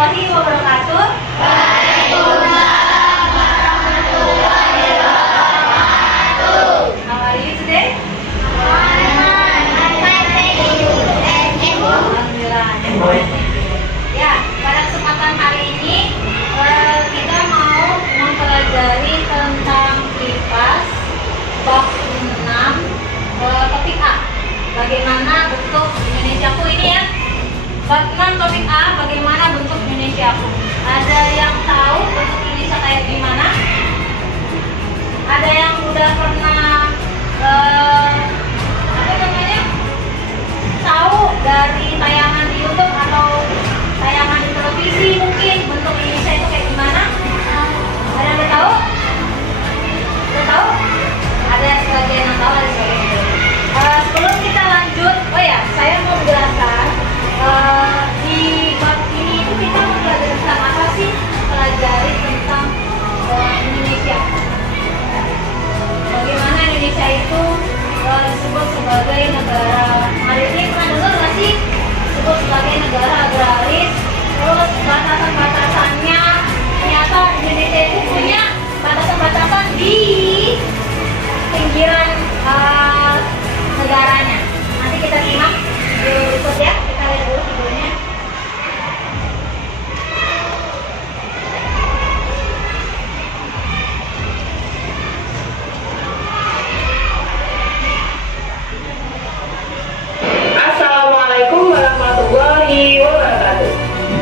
warahmatullahi wabarakatuh. How are you today? Alhamdulillah. Ya, pada kesempatan hari ini kita mau mempelajari tentang kipas bab 6 topik A. Bagaimana bentuk Indonesiaku ini ya? Bab 6 topik A, bagaimana bentuk Indonesiaku? Ada yang tahu bentuk Indonesia kayak gimana? Ada yang udah pernah tahu dari tayangan di YouTube atau tayangan di televisi mungkin bentuk Indonesia itu kayak gimana? Ada yang udah tahu? Udah tahu? Ada sebagian yang tahu, ada sebagian yang belum. Sebelum kita lanjut, oh ya, saya mau menjelaskan di bab ini itu kita mempelajari tentang apa sih? Pelajari tentang Indonesia. Bagaimana Indonesia itu disebut sebagai negara maritim. Pernah dengar nggak sih? Disebut sebagai negara agraris. Terus batasan-batasannya, ternyata Indonesia itu punya batasan-batasan di pinggiran negaranya. Nanti kita simak di berikut ya. Kita lihat dulu videonya. Assalamualaikum warahmatullahi wabarakatuh.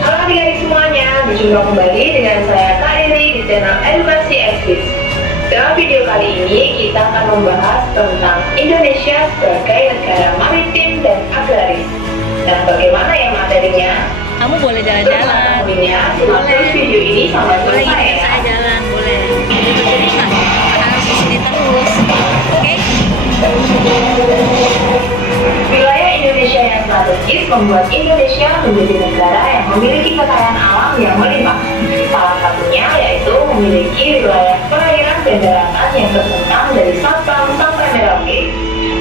Halo adik-adik semuanya, berjumpa kembali dengan saya Kak Riri di channel Edukasi Eksis. Dalam video kali ini kita akan membahas tentang Indonesia sebagai negara maritim dan agraris. Dan bagaimana ya materinya? Kamu boleh jalan-jalan. Simak terus video ini sampai Boleh selesai ikut ya. saya jalan, boleh. Jadi begini mas, harus di sini terus. Oke? Wilayah Indonesia yang strategis membuat Indonesia menjadi negara yang memiliki kekayaan alam yang melimpah. Salah satunya yaitu memiliki wilayah perairan dan daratan yang terbentang dari Sabang sampai Merauke.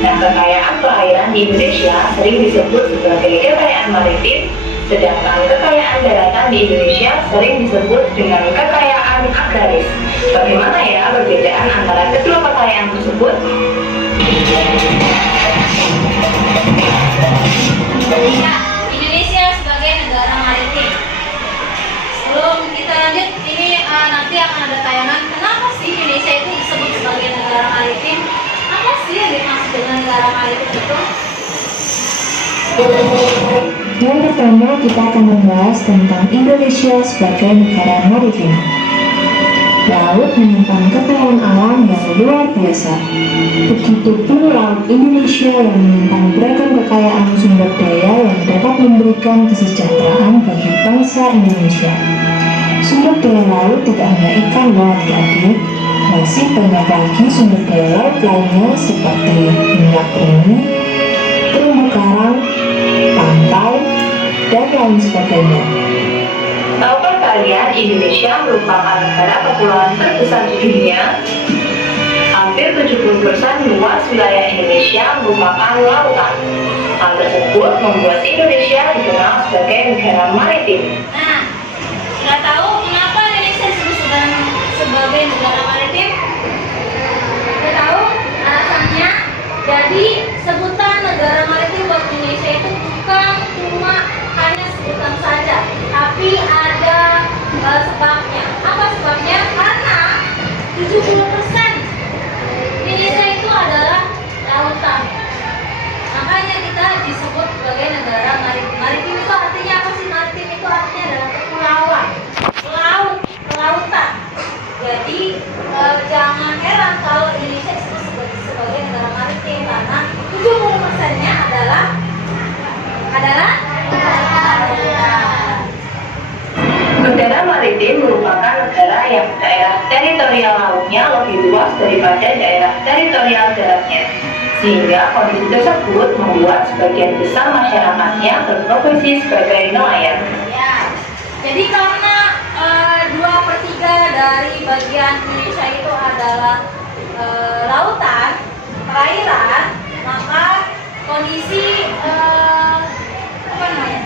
Nah, kekayaan perairan di Indonesia sering disebut sebagai kekayaan maritim, sedangkan kekayaan daratan di Indonesia sering disebut dengan kekayaan agraris. Bagaimana ya perbedaan antara kedua kekayaan tersebut? Ya, Indonesia sebagai negara maritim. Sebelum kita lanjut, ini nanti akan ada tayangan. Kenapa sih Indonesia itu disebut sebagai negara maritim? Apa sih yang dimaksud dengan negara maritim itu? Yang pertama kita akan membahas tentang Indonesia sebagai negara maritim. Laut menyimpan kekayaan alam yang luar biasa. Begitupun laut Indonesia yang menyimpan beragam kekayaan sumber daya yang dapat memberikan kesejahteraan bagi bangsa Indonesia. Sumber daya laut tidak hanya ikan loh adik-adik, masih banyak lagi sumber daya laut lainnya seperti minyak bumi, terumbu karang, pantai, dan lain sebagainya. Tahukah kalian Indonesia merupakan negara kepulauan terbesar di dunia? Hampir 70% luas wilayah Indonesia merupakan lautan. Hal tersebut membuat Indonesia dikenal sebagai negara maritim. Nah, sudah tahu kenapa Indonesia disebut sebagai negara maritim? Sudah tahu alasannya? Jadi sebutan negara maritim buat Indonesia itu bukan cuma hanya sebutan saja, tapi ada sebabnya. Apa sebabnya? Karena 70% Indonesia itu adalah lautan. Makanya kita disebut sebagai negara maritim. Maritim itu artinya apa sih? Maritim itu artinya adalah kepulauan, laut, lautan. Jadi jangan heran kalau Indonesia disebut sebagai negara maritim karena 70%-nya adalah Negara maritim merupakan negara yang daerah teritorial lautnya lebih luas daripada daerah teritorial daratnya. Sehingga kondisi tersebut membuat sebagian besar masyarakatnya berprofesi sebagai nelayan. ya. Jadi karena 2/3 dari bagian Indonesia itu adalah lautan, perairan, maka kondisi apa namanya?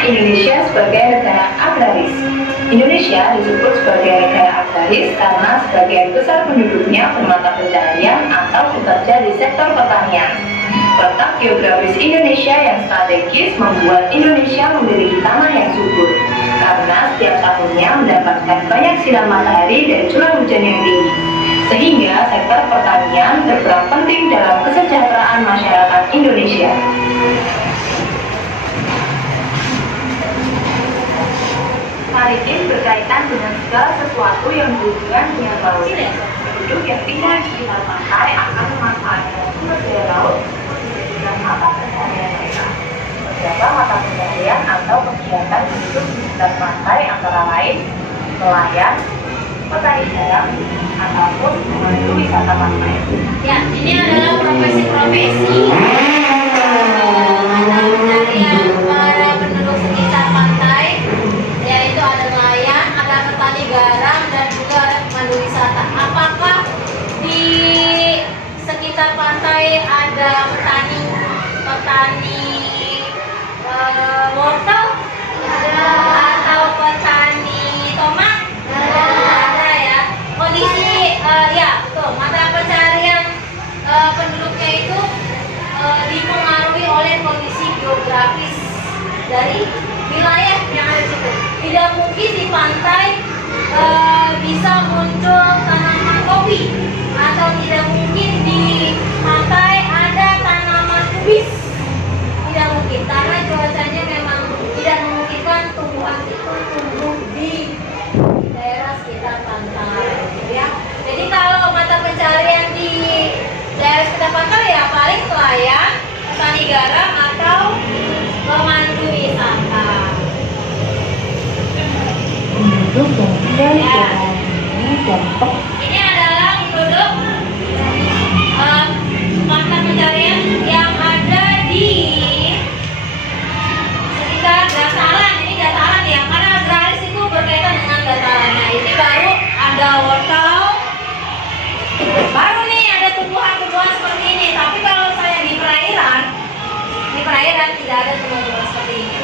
Indonesia sebagai negara agraris. Indonesia disebut sebagai negara agraris karena sebagian besar penduduknya bermata pencaharian atau bekerja di sektor pertanian. Letak geografis Indonesia yang strategis membuat Indonesia memiliki tanah yang subur karena setiap tahunnya mendapatkan banyak sinar matahari dan curah hujan yang tinggi. Sehingga sektor pertanian berperan penting dalam kesejahteraan masyarakat Indonesia. Maritim berkaitan dengan segala sesuatu yang berhubungan dengan laut. Penduduk yang tinggal di sekitar pantai akan memanfaatkan sumber daya laut untuk dijadikan mata pencaharian mereka. Beberapa mata pencaharian atau kegiatan penduduk di sekitar pantai antara lain nelayan, petani garam, ataupun memandu wisata pantai. Ya, ini adalah profesi-profesi mata pencaharian para penduduk sekitar pantai, yaitu ada nelayan, ada petani garam, dan juga ada pemandu wisata. Apakah di sekitar pantai ada petani wortel atau petani tomat? Ada ya. Kondisi ya betul, mata pencaharian penduduknya itu dipengaruhi oleh kondisi geografis dari wilayah yang ada di situ. Tidak mungkin di pantai bisa muncul tanaman kopi, atau tidak mungkin di pantai ada tanaman kubis. Tidak mungkin karena cuacanya memang tidak memungkinkan tumbuhan itu tumbuh di daerah sekitar pantai, ya. Jadi kalau mata pencaharian di daerah sekitar pantai ya paling nelayan, petani garam, atau pemandu wisata. Penduduk yang tinggal di daerah ini dampak Ini adalah penduduk mata pencaharian yang ada di sekitar dataran. Ini dataran ya, karena agraris itu berkaitan dengan datarannya. Ini baru ada wortel, baru nih ada tumbuhan-tumbuhan seperti ini. Tapi kalau saya di perairan tidak ada tumbuhan seperti ini.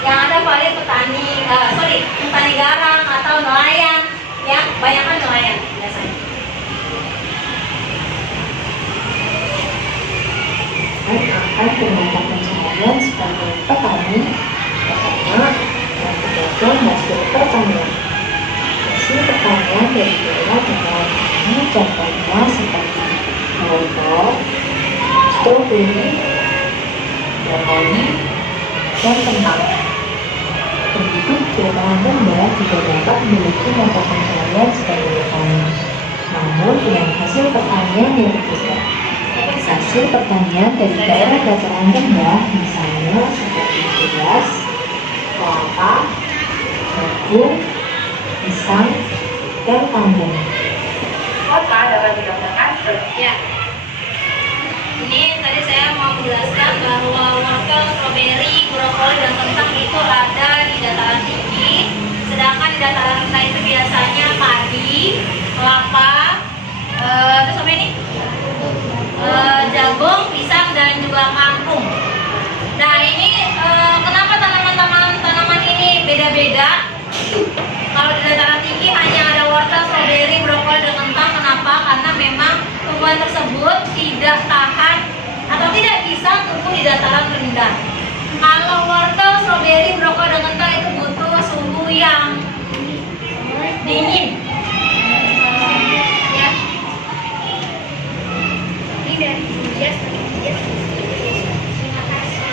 Yang ada paling petani garam atau nelayan, ya, kebanyakan nelayan biasanya. akan bermata pencaharian sebagai petani, peternak, dan pedagang hasil pertanian. Hasil pertanian dari daerah ini contohnya seperti wortel, stroberi, brokoli, dan kentang. Penduduk daerah rendah juga dapat memiliki mata pencaharian sebagai petani, namun dengan hasil pertanian yang berbeda. Hasil pertanian dari daerah dataran rendah misalnya seperti beras, kelapa, jagung, pisang, dan kangkung. Kota dapat dikatakan sebagai Ya. Ini tadi saya mau menjelaskan bahwa wortel, stroberi, brokoli, dan kentang itu ada di dataran tinggi, sedangkan di dataran rendah itu biasanya padi, kelapa, terus apa ini? Jagung, pisang, dan juga kangkung. Nah ini kenapa tanaman ini beda-beda? Kalau di dataran tinggi hanya ada wortel, stroberi, brokoli, dan kentang. Kenapa? Karena memang tumbuhan tersebut tidak tahan atau tidak bisa tumbuh di dataran rendah. Kalau wortel, stroberi, brokoli, dan kentang itu butuh suhu yang dingin. Ya. Ini dari Yes. Terima kasih.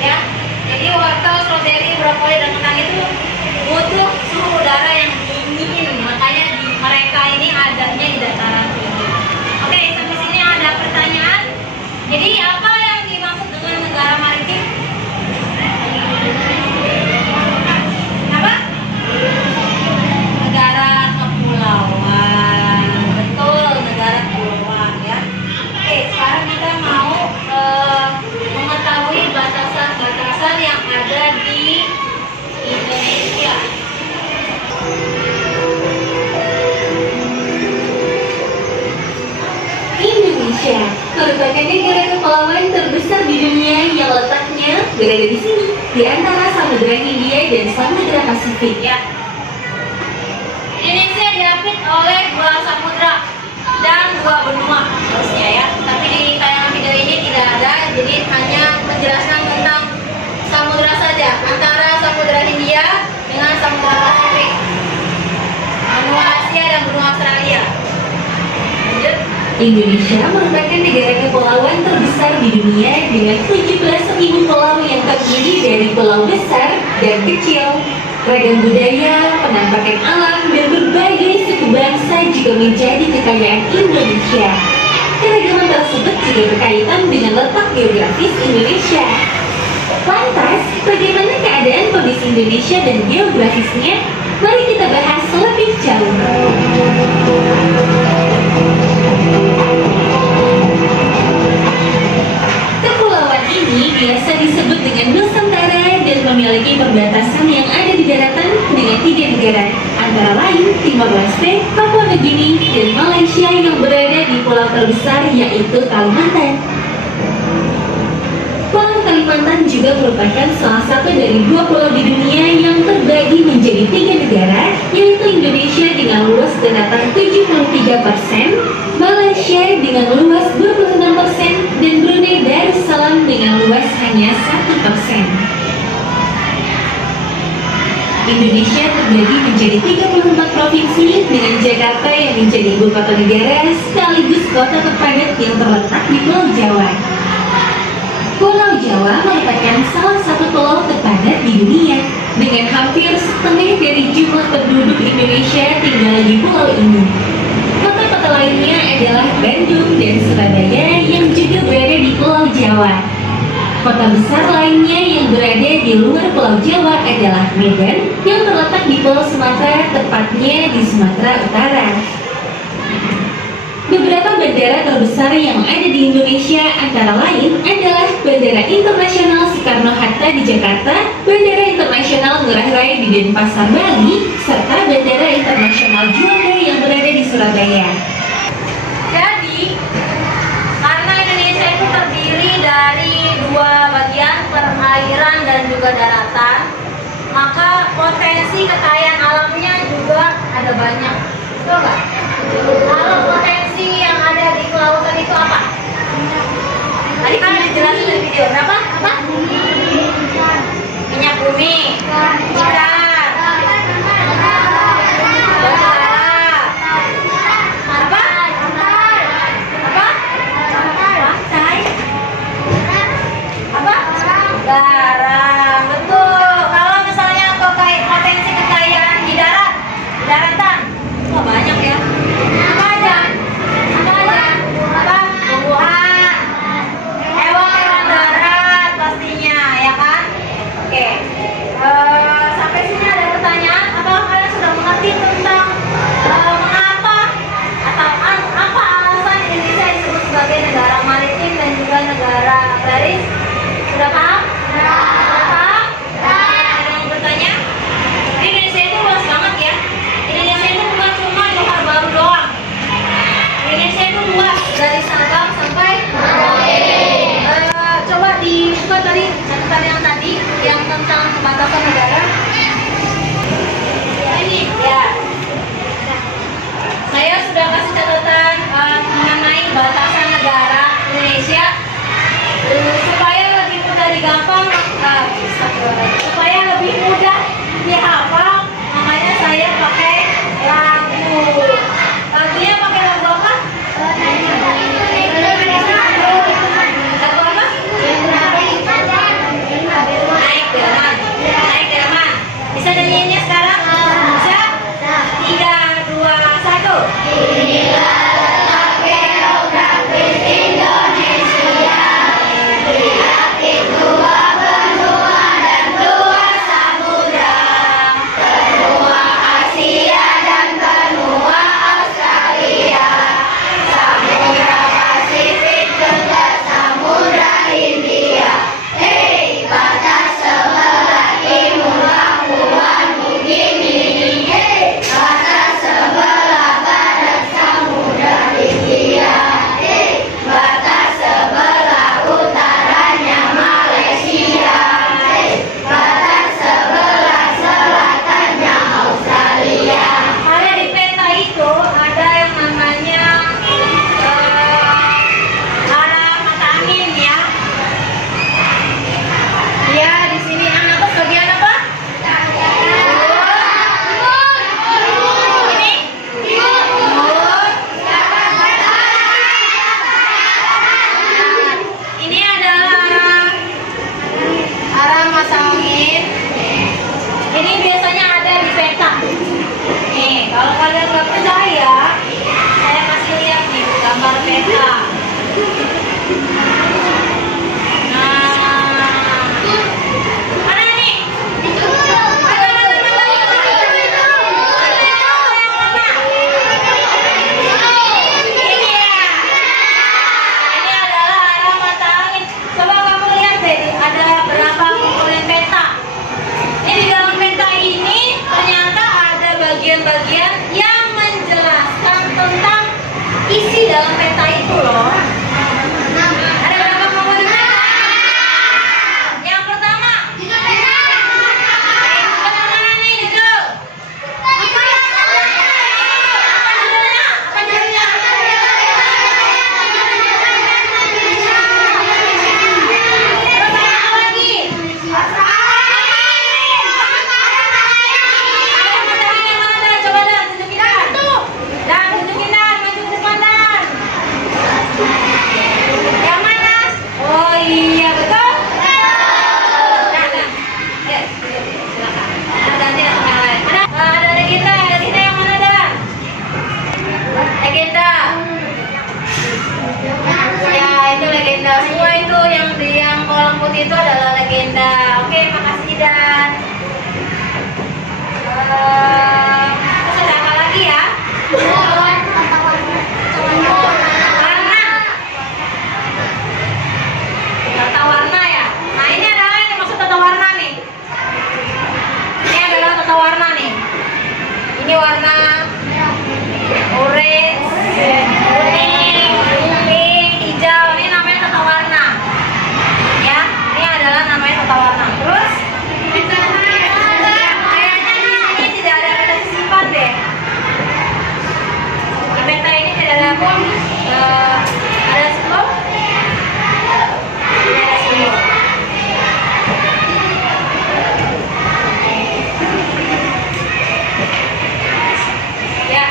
Ya, jadi wortel, stroberi, brokoli, dan kentang itu butuh suhu udara yang dingin, makanya mereka ini adanya di dataran tinggi. Oke, sampai sini ada pertanyaan. Jadi apa yang dimaksud dengan negara maritim? Apa? Negara kepulauan. Betul, negara kepulauan ya. Oke, sekarang kita mau mengetahui batasan-batasan yang ada di Indonesia. merupakan negara kepulauan terbesar di dunia yang letaknya berada di sini, di antara Samudra Hindia dan Samudra Pasifik. Ya. Indonesia diapit oleh 2 samudra dan 2 benua harusnya ya. Tapi di tayangan video ini tidak ada, jadi hanya menjelaskan tentang samudra saja, antara Samudra Hindia dengan Samudra Pasifik, benua Asia dan benua Australia. Lanjut. Indonesia merupakan negara kepulauan terbesar di dunia dengan 17.000 pulau yang terdiri dari pulau besar dan kecil. Ragam budaya, penampakan alam, dan berbagai suku bangsa juga menjadi kekayaan Indonesia. Keragaman tersebut juga berkaitan dengan letak geografis Indonesia. Lantas, bagaimana keadaan kondisi Indonesia dan geografisnya? Mari kita bahas lebih jauh. Kepulauan ini biasa disebut dengan Nusantara dan memiliki perbatasan yang ada di daratan dengan 3 negara, antara lain Timor Leste, Papua Nugini, dan Malaysia yang berada di pulau terbesar yaitu Kalimantan. Pulau Kalimantan juga merupakan salah satu dari 2 pulau di dunia yang terbagi menjadi 3 negara, yaitu Indonesia dengan luas daratan 73%, Malaysia dengan luas 26%, dan Brunei Darussalam dengan luas hanya 1%. Indonesia terbagi menjadi 34 provinsi dengan Jakarta yang menjadi ibu kota negara sekaligus kota terpadat yang terletak di Pulau Jawa. Pulau Jawa merupakan salah satu pulau terpadat di dunia dengan hampir setengah dari jumlah penduduk Indonesia tinggal di pulau ini. Kota-kota lainnya adalah Bandung dan Surabaya yang juga berada di Pulau Jawa. Kota besar lainnya yang berada di luar Pulau Jawa adalah Medan yang terletak di Pulau Sumatera, tepatnya di Sumatera Utara. Beberapa bandara terbesar yang ada di Indonesia antara lain adalah Bandara Internasional Soekarno-Hatta di Jakarta, Bandara Internasional Ngurah Rai di Denpasar, Bali, serta Bandara Internasional Juanda yang berada di Surabaya. Jadi, karena Indonesia itu terdiri dari 2 bagian, perairan dan juga daratan, maka potensi kekayaan alamnya juga ada banyak. Betul nggak? Kalau potensi yang ada di kelautan itu apa? Tadi kan udah dijelasin dari video. Berapa? Apa? Minyak bumi, ikan, batu bara, apa? Pantai, apa? Garam, betul. Kalau misalnya potensi kekayaan di daratan, wah banyak ya. Apa aja? Apa? Tumbuhan, hewan darat pastinya, ya kan? Oke. Sampai sini ada pertanyaan. Apakah kalian sudah mengerti tentang mengapa atau apa alasan Indonesia disebut sebagai negara maritim dan juga negara agraris? Sudah paham? Sudah paham? Ada yang bertanya? Jadi Indonesia itu luas banget ya. Indonesia itu bukan cuma Johor Bahru doang. Indonesia itu luas dari Sabang sampai coba dibuka tadi catatan yang tadi yang tentang batasan negara. Ini ya. Saya sudah kasih catatan mengenai batasan negara Indonesia supaya lebih mudah digampang, supaya lebih mudah dihafal. Makanya saya pakai lagu. Lagunya pakai lagu apa? Lagu apa? Naik delman. Naik delman. Bisa nyanyiinnya sekarang? Bisa? 3, 2, 1. Inilah letak geografis Indonesia. Diapit 2 benua dan 2 samudra. Benua Asia dan benua Australia. Samudra Pasifik juga Samudra Hindia. Hei, batas sebelah timur Papua Nugini. Hei, batas sebelah barat Samudra Ada 10? Ada 10. Ya.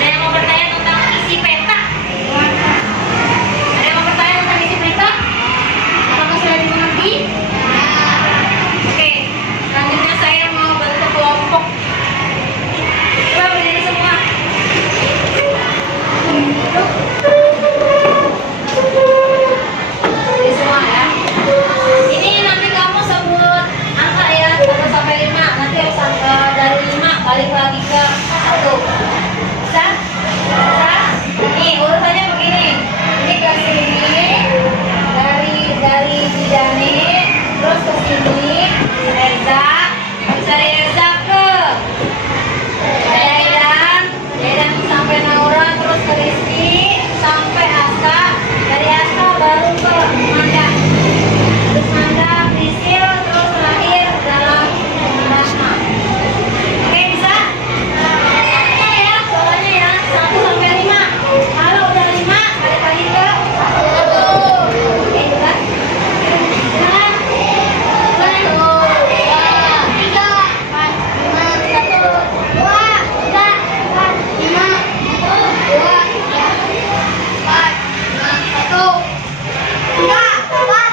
Ada yang mau bertanya tentang isi peta? Ada yang mau bertanya tentang isi peta? Apakah sudah dimengerti? Oke, selanjutnya saya mau bentuk kelompok. Coba berdiri semua. Berdiri semua ya. Ini nanti kamu sebut angka ya, 1 sampai 5. Nanti harus dari 5 balik lagi ke 1. Bisa? Bisa? Nih urutannya begini. Ini ke sini, dari Bidani, terus ke sini, Reza, habis dari Reza ke Dedan sampai Naura, terus ke Rizky, sampai Aska, dari Aska baru ke Manda, terus Manda, Prisil, terus terakhir dalam Rasma. Oke, bisa? Ya, soalnya ya, 1 sampai 5. Kalau udah 5, balik lagi ke 1. Oke, juga. Jalan. 1, 2, 3, 4, 5, 1, 2, 3, 4, 5, 2, 3, 4, 5, 1, 3, 4,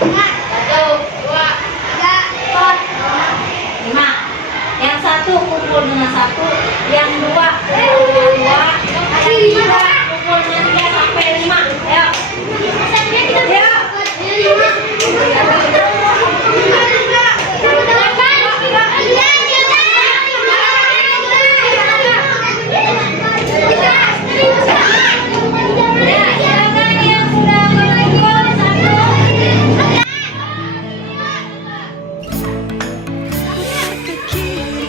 5, 1, 2, 3, 4, 5. Yang 1 kumpul dengan 1, yang 2 dengan 2, yang 3 kumpul dengan 3 sampai 5. Ayo. Ke kiri,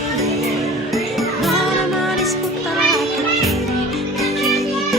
nona manis putar ke kiri,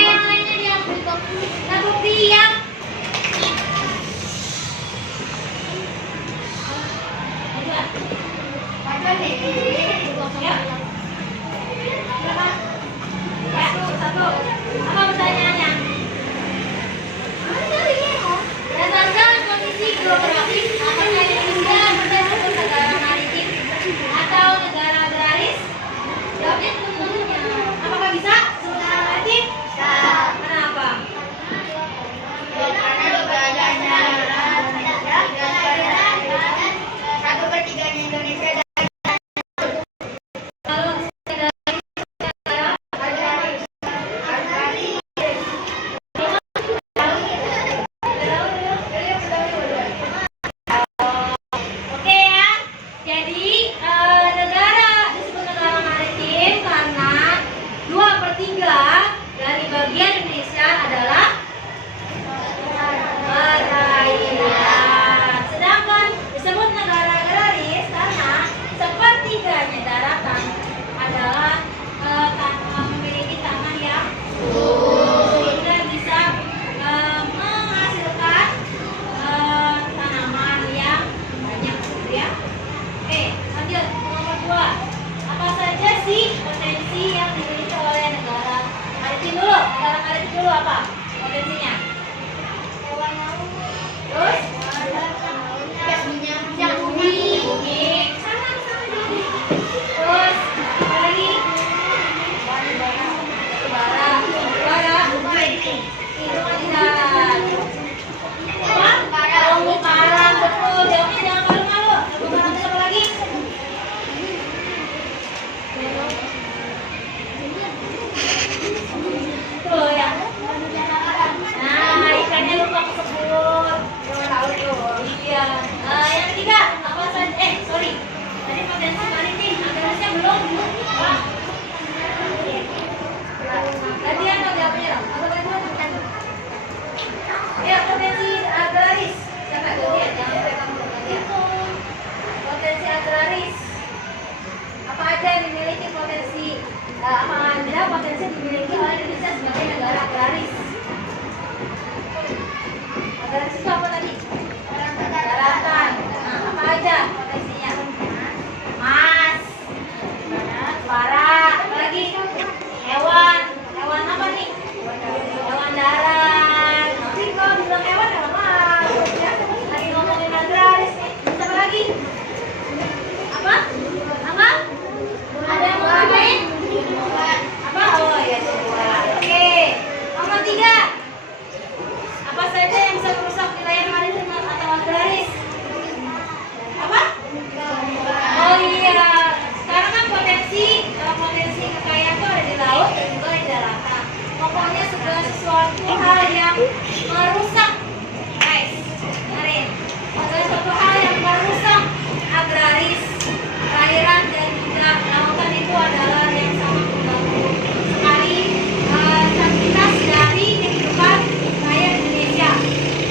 yang lainnya diambil dong. Nah, bukti yang satu. Apa pertanyaannya? Berdasarkan kondisi geografis, apakah Indonesia berdasarkan negara maritim atau negara agraris? Jawabnya tentunya. Apakah bisa? Negara maritim? Kenapa? Karena negaranya satu per tiganya Indonesia Kalau oke ya. Jadi negara disebut negara maritim karena 2/3 dari bagian Indonesia adalah perairan. Sedangkan disebut negara agraris karena 1/3-nya daratan adalah memiliki tanah yang sehingga bisa menghasilkan tanaman yang banyak gitu ya. Oke, lanjut nomor 2. Apa saja sih potensi yang dimiliki oleh negara maritim dulu? Negara maritim dulu apa potensinya? Terus minyak bumi. Sama bumi. Terus apa lagi? Bara. Itu tidak. Apa? Terumbu karang, betul. Jawabnya jangan malu-malu. Terumbu karang itu apa lagi? Tuh ya. Nah, ikannya lupa aku sebut. Tahu tuh. Iya. Yang ketiga, apa saja? Sorry. Tadi potensi maritim, agrarnya belum. Wah. Latihan dong jawabnya dong. Apa lagi? Ya, potensi agraris. Siapa gantian? Jangan sampai kamu gantian. Potensi agraris. Apa aja yang dimiliki potensi? Apa ada potensi yang dimiliki oleh Indonesia sebagai negara agraris? Agraris itu apa tadi? Daratan. Nah, apa aja potensinya? Emas, bara, apa lagi? Hewan apa nih? Hewan darat. Nanti kalau bilang hewan laut ya. Lagi ngomongin agraris nih. Apa lagi? Apa? Ada yang mau tambahin? Apa? Oh iya, tumbuhan. Oke. Nomor 3. Apa saja yang bisa merusak wilayah maritim atau agraris? Apa? Oh iya. Sekarang kan potensi kekayaan itu ada di laut dan juga di daratan. Pokoknya segala sesuatu hal yang merusak, guys, dengerin. Segala sesuatu hal yang merusak agraris, perairan dan juga lautan itu adalah yang sangat mengganggu sekali stabilitas dari kehidupan rakyat Indonesia.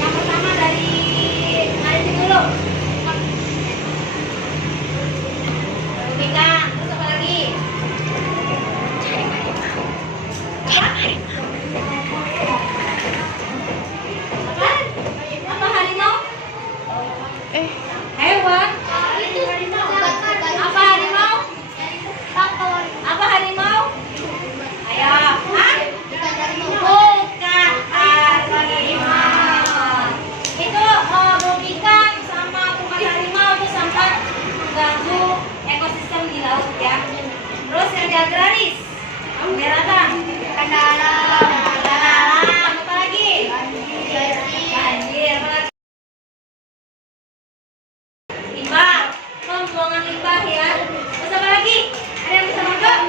Yang pertama dari maritim dulu. Ikan, terus apa lagi? Apa? Apa harimau? Hewan? Apa harimau? Apa harimau? Ayo, hah? Bukan harimau. Itu ikan sama bukan harimau itu sampai mengganggu ekosistem di laut ya. Terus yang di agraris, daratan, dalam, apa lagi? Banjir, apa lagi? Limbah, pembuangan limbah ya. Terus apa lagi? Ada yang bisa masuk?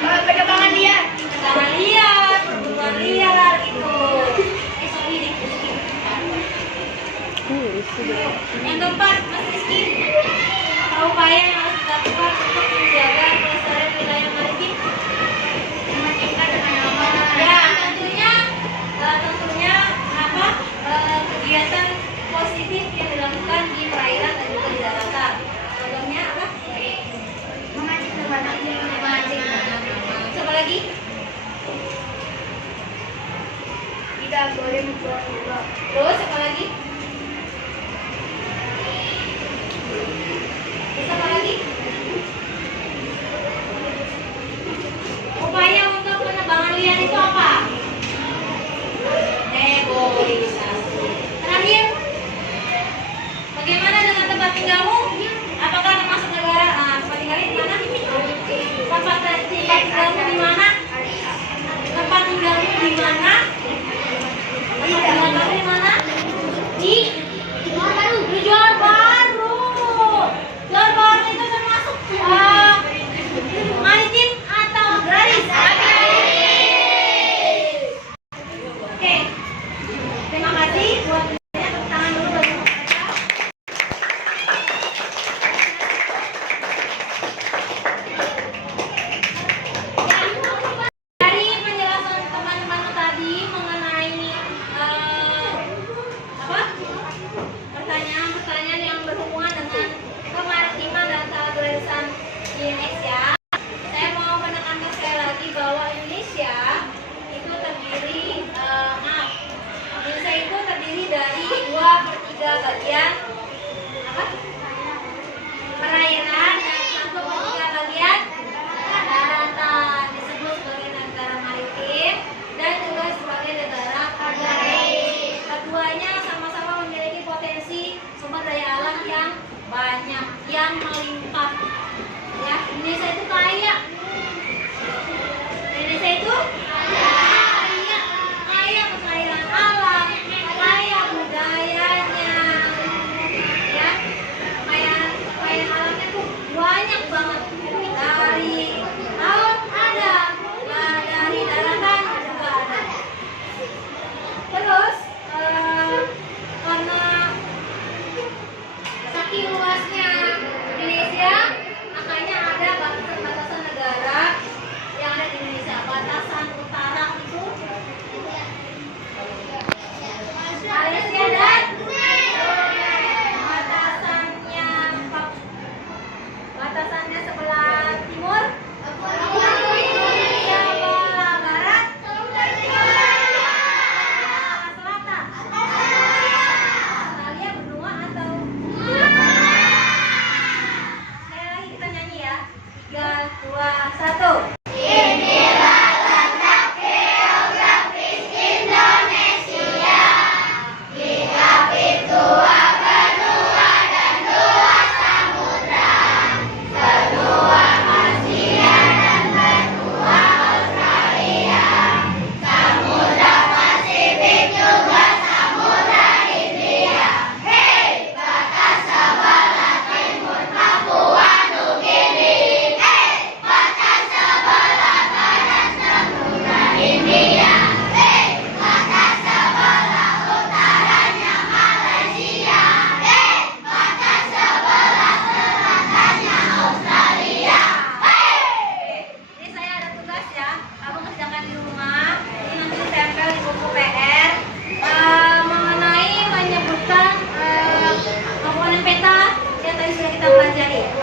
Perkembangan liar, perburuan liar gitu. Sorry deh. Yang keempat, Mas Rizky, apa upaya yang harus dilakukan untuk menjaga kelestarian wilayah maritim? Ya, tentunya apa? Kegiatan positif yang dilakukan di perairan dan juga di daratan. Contohnya banyak yang melimpah. Ya, Indonesia itu kaya. Indonesia itu kaya, kaya kekayaan alam, kaya budayanya. Ya, kekayaan alamnya tuh banyak banget. Dari laut ada, dari daratan juga ada. Terus karena saking luasnya Indonesia, makanya ada batasan-batasan negara yang ada di Indonesia. Batasan utara itu Malaysia dan batasannya sebelah timur, sebelah barat, sebelah selatan. Australia benua atau sekali lagi kita nyanyi ya. 3, 2, 1. Ini saya ada tugas ya, kamu kerjakan di rumah. Ini nanti ditempel di buku PR mengenai menyebutkan komponen peta yang tadi sudah kita pelajari.